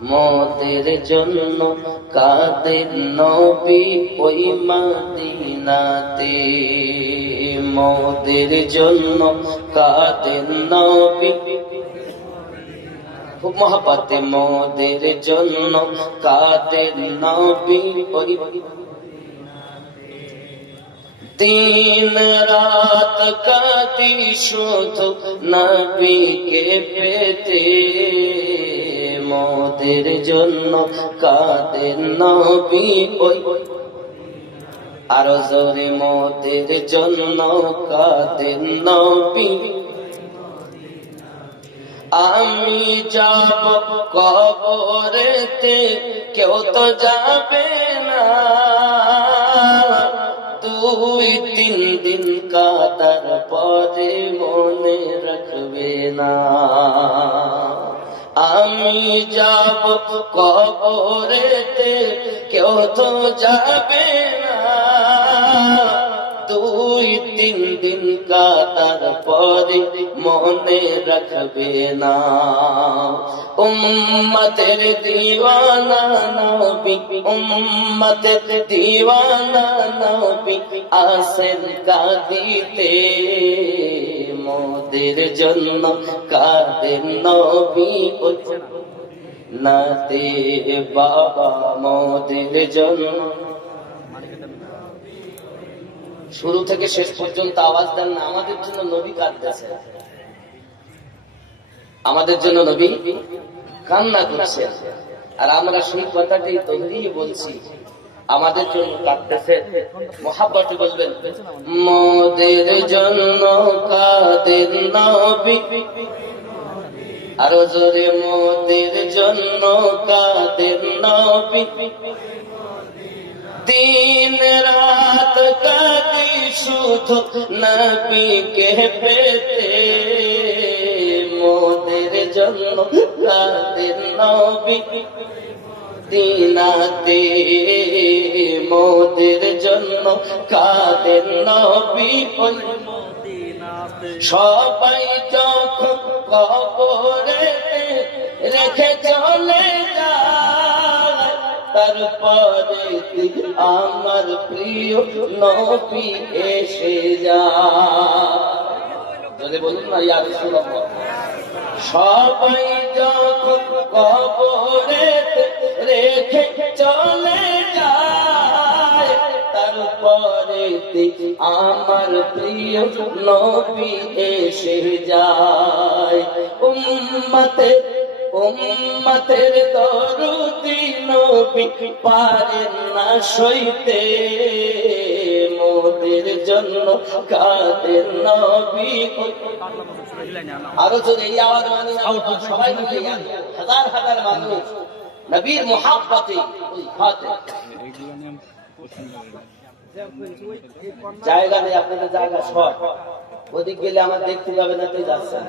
মোদের জন্য কাঁদেন নবী ওই মদিনাতে, মোদের জন্য কাঁদেন নবী খুব মহব্বতে, মোদের জন্য কাঁদেন নবী ওই দিন রাত কাঁদি শুধু নবীকে পেতে, মোদের জন্য কাঁদেন নবী ওই আরো জোরে, মোদের জন্য কাঁদেন নবী। আমি যাব কবরেতে, কেউ তো যাবে না, 2-3 দিন কাঁদার পরে মনে রাখবে না। আমি যাব কবরেতে, কেউ তো যাবে না, 2-3 দিন কাঁদার পরে মনে রাখবে না। উম্মতের দিওয়ানা নবী, উম্মতের দিওয়ানা নবী আসেন কাঁদিতে, মোদের জন্য কাঁদেন নবী নাতে বাবা, মোদের জন্য। শুরু থেকে শেষ পর্যন্ত আওয়াজ দেন না, আমাদের জন্য নবী কাঁদতেছে, আমাদের জন্য নবী কান্না করছে, আর আমরা সেই কথাটি তৈরি বলছি, আমাদের জন্য কাঁদতেছে। মোহাব্বতে বলবেন, মোদের জন্য কাঁদেন নবী, আরো জোরে, মোদের জন্য কাঁদেন নবী। দিন রাত কাঁদি শুধু নবীকে পেতে, মোদের জন্য কাঁদেন নবী দিনাতে, মোদের জন্য কাঁদেন নবী ওই মদিনাতে। সবাই যখন কবরে রেখে চলে যায়, তারপরে আমার প্রিয় নবী এসে যায়। বলুন না ইয়া রাসূলুল্লাহ। সবাই যখন কবরে রেখে চলে যায়, তারপরে আমার প্রিয় নবী এসে যায়। উম্মতের দরুদি নবী পারেন না সইতে, মোদের জন্য কাঁদেন নবী। আরো জোরে এই আওয়াজ মানে সবাই মিলে হাজার হাজার মানুষ নবীর মুহাব্বতে জায়গা নেই, আপনাদের জায়গা সব, ওদিক গেলে আমার দেখতে যাবে না, তুই যাচ্ছেন।